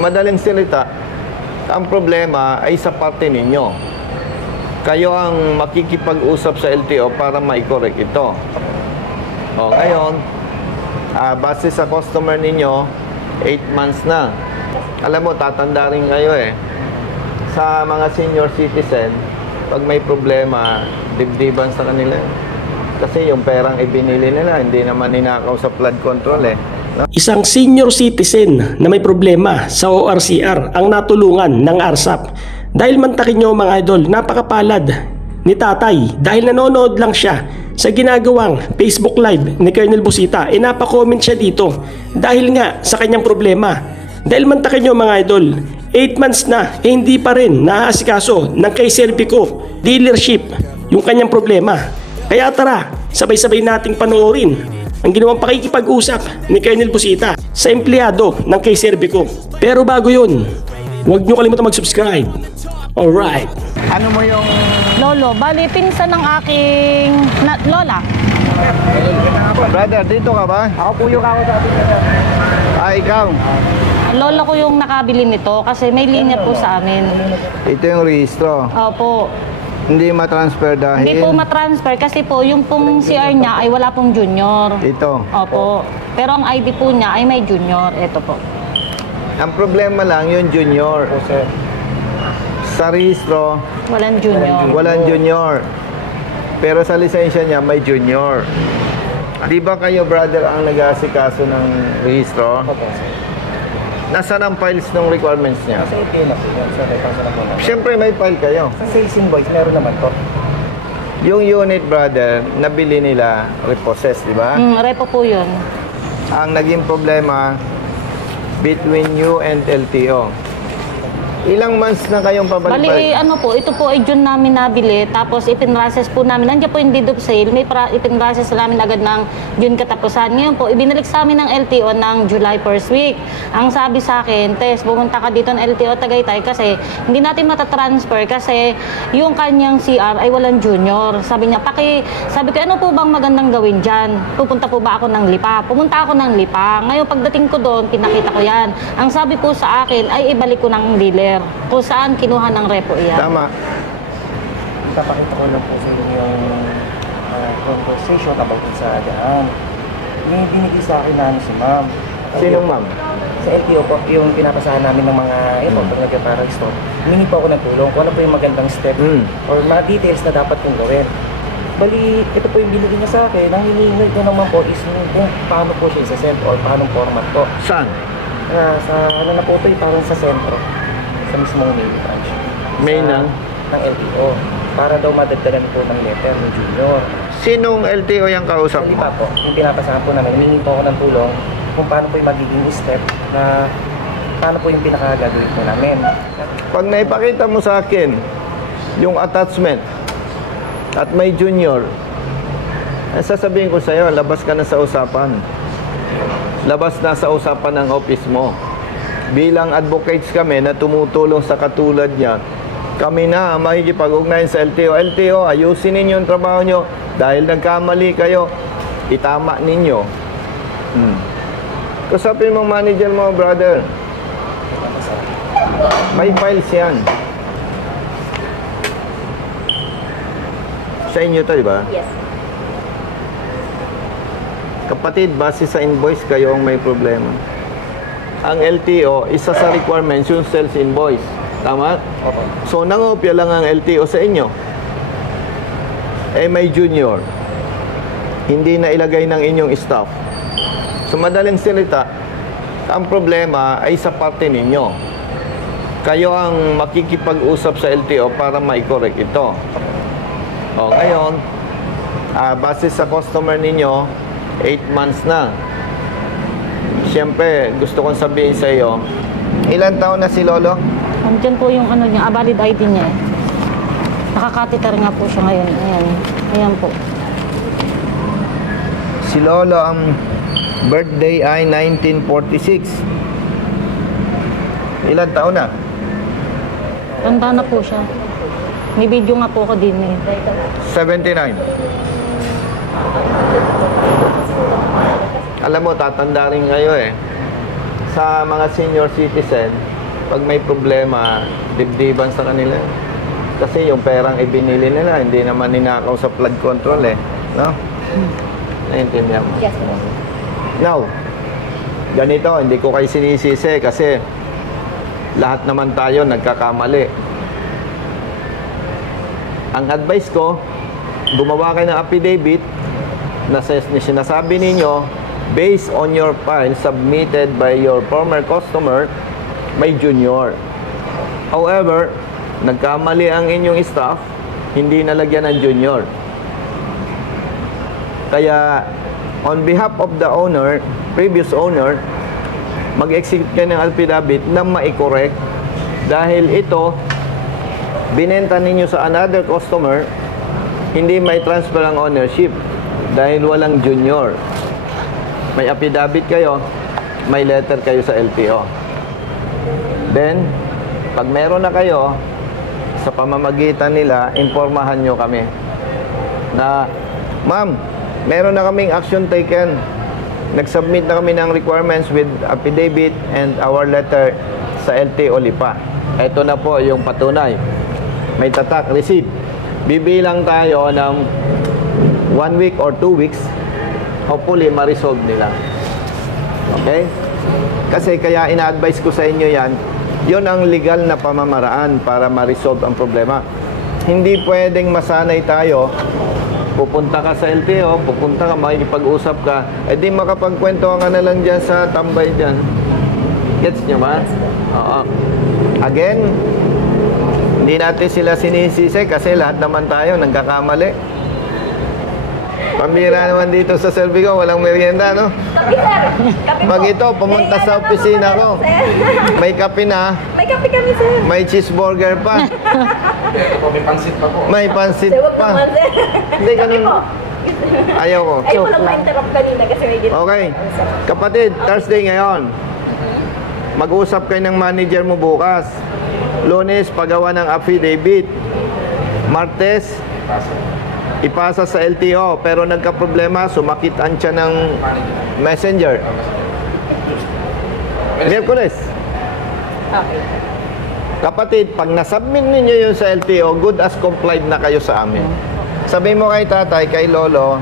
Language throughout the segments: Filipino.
madaling salita, ang problema ay sa parte ninyo. Kayo ang makikipag-usap sa LTO para ma-correct ito. O, ngayon, base sa customer ninyo, 8 months na. Alam mo, tatanda rin kayo eh. Sa mga senior citizen, pag may problema, dibdiban sa kanila. Kasi yung perang ibinili nila, hindi naman ninakaw sa flood control eh. No? Isang senior citizen na may problema sa ORCR ang natulungan ng ARSAP. Dahil mantakin nyo mga idol, napakapalad ni tatay dahil nanonood lang siya sa ginagawang Facebook Live ni Colonel Busita. Napaka-comment siya dito dahil nga sa kanyang problema. Dahil mantakin nyo mga idol, 8 months na hindi pa rin naaasikaso ng kay Serbico dealership yung kanyang problema. Kaya tara, sabay-sabay nating panoorin ang ginawang pakikipag-usap ni Colonel Busita sa empleyado ng kay Serbico. Pero bago yun, huwag nyo kalimutan mag-subscribe. Alright. Ano mo yung... Lolo, bali pinsan ng aking lola. Brother, dito ka ba? Ako po yung ako sa atin. Ikaw. Lola ko yung nakabili nito kasi may linya po sa amin. Ito yung rehistro. Opo. Hindi ma-transfer dahil... Hindi po matransfer kasi po yung pong CR niya ay wala pong junior. Ito. Opo. Pero ang ID po niya ay may junior. Ito po. Ang problema lang yung junior. Sa rehistro, Walang junior. walang junior. Pero sa lisensya niya, may junior. Di ba kayo, brother, ang nag-aasikaso ng rehistro? Nasaan ang files ng requirements niya? Sa ito na po. Sa repasa na po namin. Siyempre, may file kayo. Sa sales invoice, meron naman po. Yung unit, brother, nabili nila, repossess, di ba? Repo po yun. Ang naging problema between you and LTO. Ilang months na kayong Bali, pabalik-balik? ano po, ito po ay June namin nabili, tapos ipinrases po namin. Nandiyan po yung deed of sale, may ipinrases namin agad ng June katapusan. Ngayon po, ibinalik sa amin ng LTO ng July 1st week. Ang sabi sa akin, Tess, pumunta ka dito ng LTO Tagaytay kasi hindi natin matatransfer kasi yung kanyang CR ay walang junior. Sabi niya, sabi ko, ano po bang magandang gawin dyan? Pupunta po ba ako ng Lipa? Pumunta ako ng Lipa. Ngayon, pagdating ko doon, pinakita ko yan. Ang sabi po sa akin ay ibalik ko ng dealer kung saan kinuha ng repo iyan. Tama. Papakita ko lang po sa inyo yung conversation about sa daan. May binigay sa akin na si ma'am. Sinong ma'am? Sa LTO po, yung pinapasahan namin ng mga pag nagpa-para store. Humingi po ako ng tulong kung ano po yung magandang step or mga details na dapat kong gawin. Bali, ito po yung binigay niya sa akin. Ang hinihingi ko naman po is kung paano po siya isa-send or paano format po. Saan? Sa ano na po ito, parang sa sentro. Sa mismong main branch. Main ng? Ng LTO. Para daw madagdagan po ng letter ng junior. Sinong LTO yung kausap Sa mo? Lipa po, yung pinapasahan po namin, humingi po ako ng tulong kung paano po yung magiging step na paano po yung pinakagagawin po namin. Pag naipakita mo sa akin yung attachment at may junior, sasabihin ko sa'yo, labas ka na sa usapan. Labas na sa usapan ng office mo. Bilang advocates kami na tumutulong sa katulad niya, kami na makikipag-ugnayan sa LTO. LTO, ayusin ninyo yung trabaho nyo. Dahil nagkamali kayo, itama ninyo. Kusapin mong manager mo, brother. May files yan. Sa inyo to, di ba? Yes. Kapatid, base sa invoice, kayo ang may problema. Ang LTO, isa sa requirements yung sales invoice. Tama? Opo. So, nangopya lang ang LTO sa inyo. May junior. Hindi na ilagay ng inyong staff. So, madaling salita, ang problema ay sa parte ninyo. Kayo ang makikipag-usap sa LTO para ma-correct ito. O, ngayon, base sa customer ninyo, 8 months na. Siyempre, gusto kong sabihin sa iyo, ilan taon na si Lolo? Andiyan po yung ano niya, valid ID niya. Nakakatitar nga po siya ngayon. Ayan. Ayan po. Si Lolo, ang birthday ay 1946. Ilan taon na? Tanda na po siya. May video nga po ako din eh. 79. Alam mo, tatanda rin kayo eh. sa mga senior citizen, pag may problema, dibdiban sa kanila. Kasi yung perang ibinili nila, hindi naman ninakaw sa flood control eh. No? Naintindihan mo? Yes, po. Now, ganito, hindi ko kayo sinisisi kasi lahat naman tayo nagkakamali. Ang advice ko, gumawa kayo ng affidavit na sinasabi ninyo, based on your file submitted by your former customer, may junior. However, nagkamali ang inyong staff, hindi nalagyan ng junior. Kaya, on behalf of the owner, previous owner, mag-execute kayo ng affidavit na ma-correct dahil ito, binenta ninyo sa another customer, hindi may transfer ang ownership dahil walang junior. May affidavit kayo, may letter kayo sa LTO. Then, pag meron na kayo, sa pamamagitan nila, informahan nyo kami na, ma'am, meron na kaming action taken. Nag-submit na kami ng requirements with affidavit and our letter sa LTO Lipa. Ito na po yung patunay. May tatak, receipt. Bibilang tayo ng 1 week or 2 weeks. Hopefully, ma-resolve nila. Okay? Kasi kaya ina-advise ko sa inyo yan, yun ang legal na pamamaraan para ma-resolve ang problema. Hindi pwedeng masanay tayo, pupunta ka sa LTO, pupunta ka, makikipag-usap ka, di makapagkwento ka na lang dyan sa tambay dyan. Gets nyo ba? Oo. Again, hindi natin sila sinisisi kasi lahat naman tayo nagkakamali. Pambira naman dito sa Servico, walang merienda, no? Kape, sir. Kape Pag po. ito, pumunta sa opisina ko, may kape na, May kape kami, sir. may cheeseburger pa, May pansit pa po. may pansit Sir, wag pa. naman, sir. Hindi, Kape ganun. po. Ayaw ko. Ayaw ko lang ma-interrupt kanina kasi may ginawa. Okay. Kapatid, Thursday ngayon. Mag-usap kayo ng manager mo bukas. Lunes, pagawa ng affidavit. Martes, ipasa sa LTO. Pero nagka-problema, sumakit ang tiyan ng messenger. Miyerkules. Okay. Kapatid, pag nasubmit ninyo yun sa LTO, good as complied na kayo sa amin. Sabi mo kay tatay, kay lolo,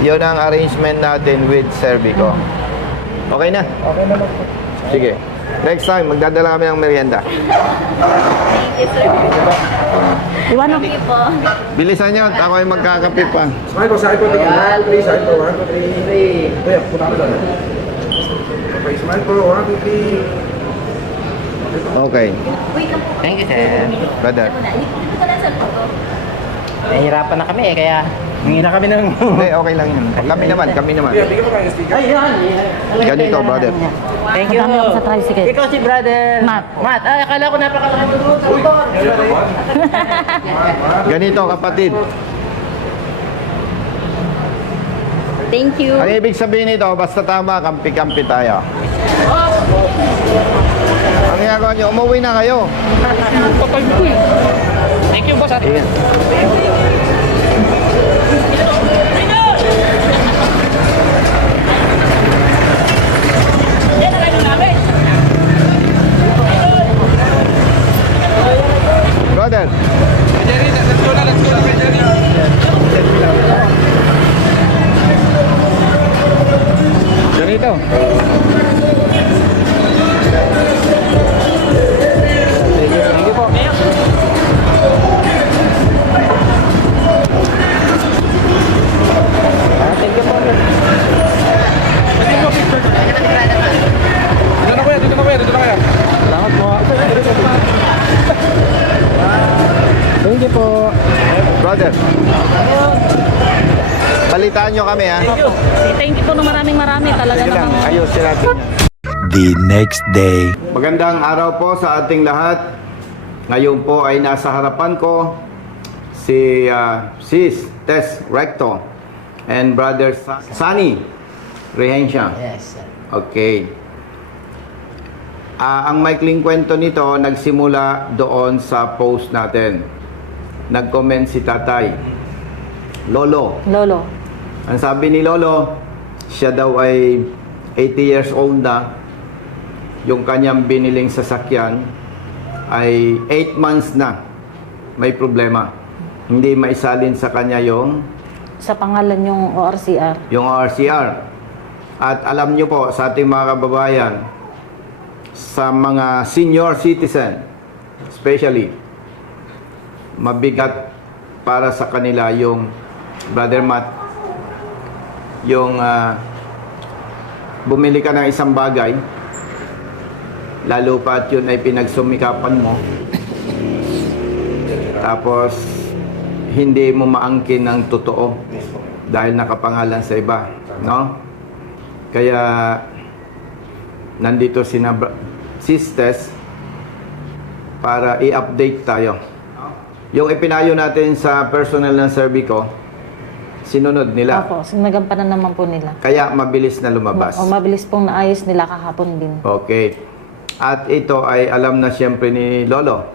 yun ang arrangement natin with Servico. Okay na? Okay naman po. Sige. Next time, magdadala kami ng merienda. Thank you, sir. Iwan Kape po. Bilisan nyo, at ako ay magkakape pa. Smile po, sa ipon. One, please, sa ipon. 1, 2, 3. Kuya, punta ka doon. Okay, smile po. 1, 2, 3. Okay. Wait lang po. Thank you, sir. Brother. Dito ko lang sa photo. Nahihirapan na kami kaya hingi na kami ng... Hindi, okay lang yan. Kami naman. Kuya, bigyan mo kayo ng sticker. Ganito, brother. Thank you. Madami ako sa tricycle. Ikaw si brother. Matt. Matt, ay akala ko napakalaki doon sa motor. Ganito, kapatid. Thank you. Ang ibig sabihin nito, basta tama, kampi-kampi tayo. Ang ginagawa nyo, umuwi na kayo. Thank you, boss. Ayan. Brother. Ganito. Thank you po. Thank you po. Dito na kuya, dito na kuya, dito na kuya. Salamat po. Thank you po. Brother. Balitaan nyo kami, ha? Thank you po ng marami talaga Sige lang, namang ayusin natin yan. The next day. Magandang araw po sa ating lahat. Ngayon po ay nasa harapan ko si Sis Tess Recto and Brother Sunny Rehensya. Yes, sir. Okay. Ang maikling kwento nito nagsimula doon sa post natin. Nag-comment si tatay. Lolo. Lolo. Ang sabi ni Lolo, siya daw ay 80 years old na, yung kanyang biniling sasakyan ay 8 months na may problema. Hindi maisalin sa kanya yung Sa pangalan yung ORCR. ORCR. At alam nyo po sa ating mga kababayan, sa mga senior citizen, especially, mabigat para sa kanila yung Brother Matt, yung bumili ka ng isang bagay, lalo pa at yun ay pinagsumikapan mo, tapos hindi mo maangkin ng totoo dahil nakapangalan sa iba, no? Kaya nandito sina sisters para i-update tayo. Yung ipinayo natin sa personal ng Serbico, sinunod nila. Opo, sinagampanan naman po nila. Kaya mabilis na lumabas. O mabilis pong naayos nila kahapon din. Okay. At ito ay alam na siyempre ni Lolo.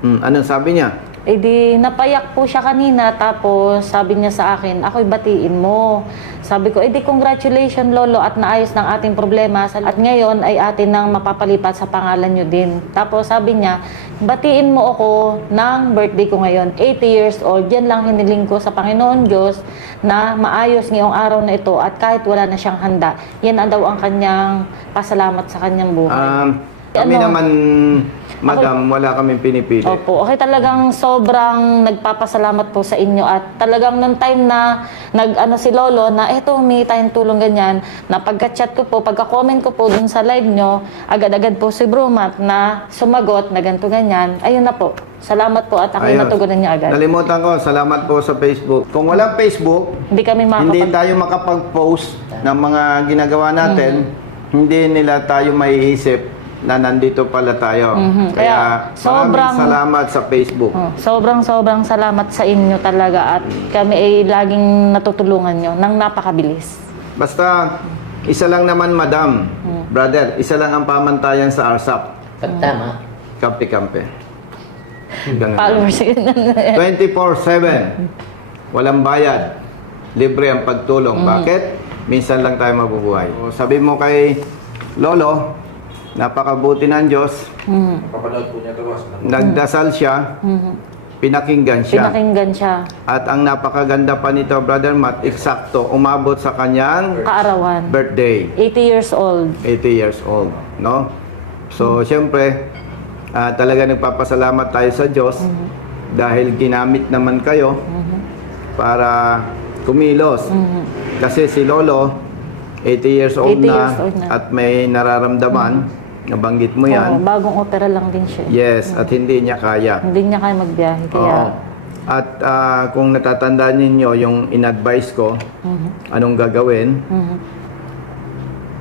Anong sabi niya? Eh di, napayak po siya kanina, tapos sabi niya sa akin, ako'y batiin mo. Sabi ko, eh di congratulations Lolo at naayos ng ating problema. At ngayon ay atin nang mapapalipat sa pangalan nyo din. Tapos sabi niya, batiin mo ako ng birthday ko ngayon, 80 years old. Yan lang hiniling ko sa Panginoon Diyos na maayos ngayong araw na ito at kahit wala na siyang handa, yan ang daw ang kanyang pasalamat sa kanyang buhay. Kami Ano? naman, madam, wala kaming pinipili. Opo, okay, talagang sobrang nagpapasalamat po sa inyo at talagang nung time na nag-ano si Lolo na eto humingi tayong tulong ganyan, na pagka-chat ko po, pagka-comment ko po dun sa live nyo, agad-agad po si Brumat na sumagot na ganito ganyan, ayun na po. Salamat po at ako Ayos. natugunan niya agad. Nalimutan ko, salamat po sa Facebook. Kung walang Facebook, Hindi kami hindi tayo makapag-post ng mga ginagawa natin, hindi nila tayo maiisip na nandito pala tayo. Kaya sobrang- maraming salamat sa Facebook. Sobrang salamat sa inyo talaga at kami ay laging natutulungan nyo ng napakabilis. Basta, isa lang naman, madam, brother, isa lang ang pamantayan sa ARSAP. Tama. Kampi-kampi. Ganun. Followers. 24/7. Walang bayad. Libre ang pagtulong. Bakit? Minsan lang tayo mabubuhay. So, sabi mo kay Lolo, napakabuti ng Diyos. Papanood po niya ito, boss. Nagdasal siya. Pinakinggan siya. Pinakinggan siya. At ang napakaganda pa nito, Brother Matt, eksakto, umabot sa kanyang Kaarawan. birthday. 80 years old. 80 years old, no? So, siyempre, talaga nagpapasalamat tayo sa Diyos dahil ginamit naman kayo para kumilos. Kasi si Lolo, 80 years old 80 na years old na. at may nararamdaman, nabanggit mo Oo, yan. bagong opera lang din siya. Yes, at hindi niya kaya. Hindi niya kaya magbiyahe. Kaya, Oo. At kung natatandaan ninyo yung in-advise ko, anong gagawin,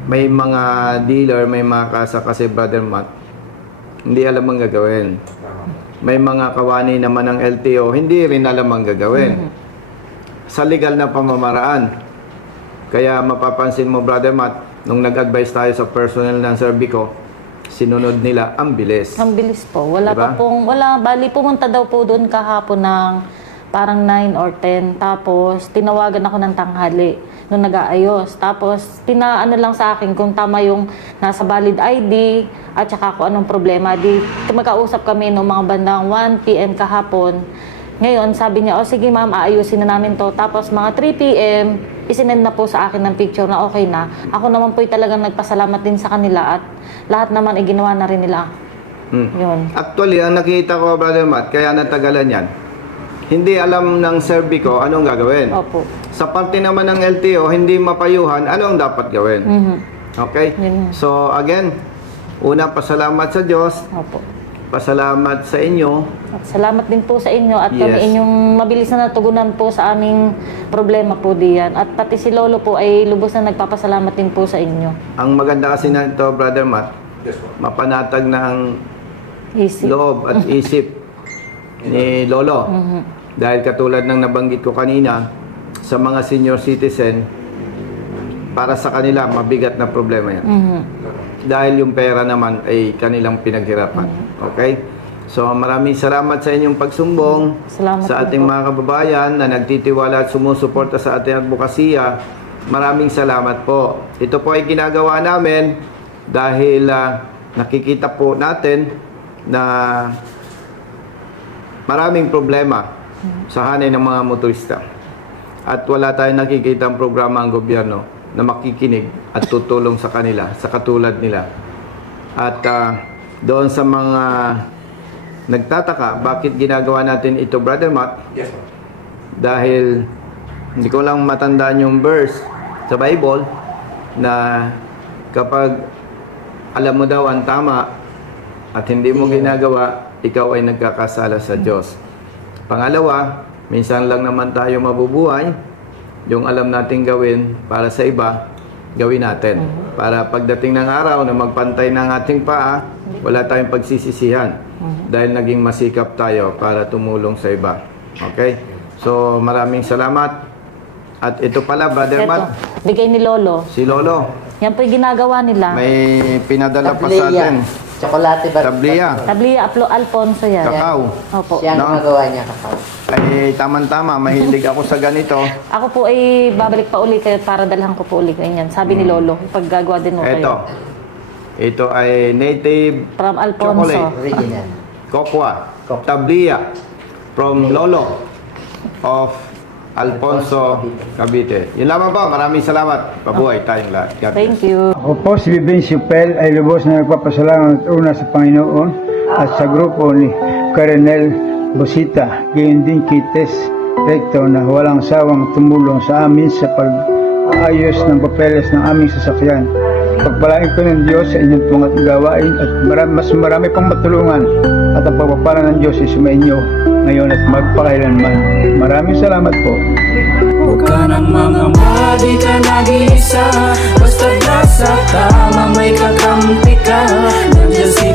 may mga dealer, may mga kasa kasi Brother Matt, hindi alam ang gagawin. May mga kawani naman ng LTO, hindi rin alam ang gagawin. Sa legal na pamamaraan. Kaya mapapansin mo, Brother Matt, nung nag-advise tayo sa personnel ng Serbico, sinunod nila ang bilis. ang bilis po. Wala Diba? pa pong, bali pumunta daw po doon kahapon ng parang 9 or 10. Tapos, tinawagan ako ng tanghali nung nag-aayos. Tapos, pinaano lang sa akin kung tama yung nasa valid ID at saka kung anong problema. Di, magkausap kami noong mga bandang 1 p.m. kahapon. Ngayon, sabi niya, o sige ma'am, aayusin na namin to. Tapos, mga 3 p.m., isinend na po sa akin ng picture na okay na. Ako naman po talagang nagpasalamat din sa kanila at lahat naman ay ginawa na rin nila. Yun. Actually, ang nakita ko, Brother Matt, kaya natagalan yan, hindi alam ng Serbico anong gagawin. Opo. Sa parte naman ng LTO, hindi mapayuhan anong dapat gawin. Okay? Yun. So, again, una, pasalamat sa Diyos, Opo. pasalamat sa inyo. At salamat din po sa inyo at kami Yes. inyong mabilis na natugunan po sa aming problema po diyan. At pati si Lolo po ay lubos na nagpapasalamat din po sa inyo. Ang maganda kasi na ito, Brother Matt, Yes, po. mapanatag na ang Easy. loob at isip ni Lolo. Dahil katulad ng nabanggit ko kanina, sa mga senior citizen, para sa kanila, mabigat na problema yan. Dahil yung pera naman ay kanilang pinaghirapan. Okay? So maraming salamat sa inyong pagsumbong Salamat sa din ating po. mga kababayan na nagtitiwala at sumusuporta sa ating advokasya. Maraming salamat po. Ito po ay ginagawa namin dahil nakikita po natin na maraming problema sa hanay ng mga motorista. At wala tayong nakikita ang programa ng gobyerno na makikinig at tutulong sa kanila, sa katulad nila. At doon sa mga nagtataka, bakit ginagawa natin ito, Brother Matt? Yes, sir. Dahil hindi ko lang matandaan yung verse sa Bible na kapag alam mo daw ang tama at hindi mo ginagawa, ikaw ay nagkakasala sa Diyos. Pangalawa, minsan lang naman tayo mabubuhay. Yung alam nating gawin para sa iba, gawin natin. Para pagdating ng araw na magpantay ng ating paa, wala tayong pagsisisihan. Dahil naging masikap tayo para tumulong sa iba. Okay? So, maraming salamat. At ito pala, Brother Ito, Matt, bigay ni Lolo. si Lolo, Yan po yung ginagawa nila. may pinadala pa sa atin. Chocolate ba? Tablia, Tablia Alfonso yan. kakao. Opo. Siya ang No? gumagawa niya kakao. Ay, tama-tama, mahilig ako sa ganito. Ako po ay babalik pa uli kayo para dalhan ko po uli kayo yan. Sabi ni Lolo, paggagawa din mo Ito. kayo. Ito ay native From Alfonso. chocolate. Original. Cocoa. Tablia from Lolo of Alfonso Cavite. Yun lamang po. Maraming salamat. Pabuhay tayong lahat. God bless. Thank you. Ako po si Vivencio Pel ay lubos na nagpapasalamat una sa Panginoon at sa grupo ni Coronel Bosita, gayon din kay Tess Recto na walang sawang tumulong sa amin sa pag-ayos ng papeles ng aming sasakyan. Pagpalain ko ng Diyos sa inyong tungat gawain at mas marami pang matulungan at ang pagpapala ng Diyos ay sumainyo ngayon at magpakailanman. Maraming salamat po. Huwag ka nang mangamba, di ka nag-iisa. Basta nasa tama may kakampi ka. Nandiyan si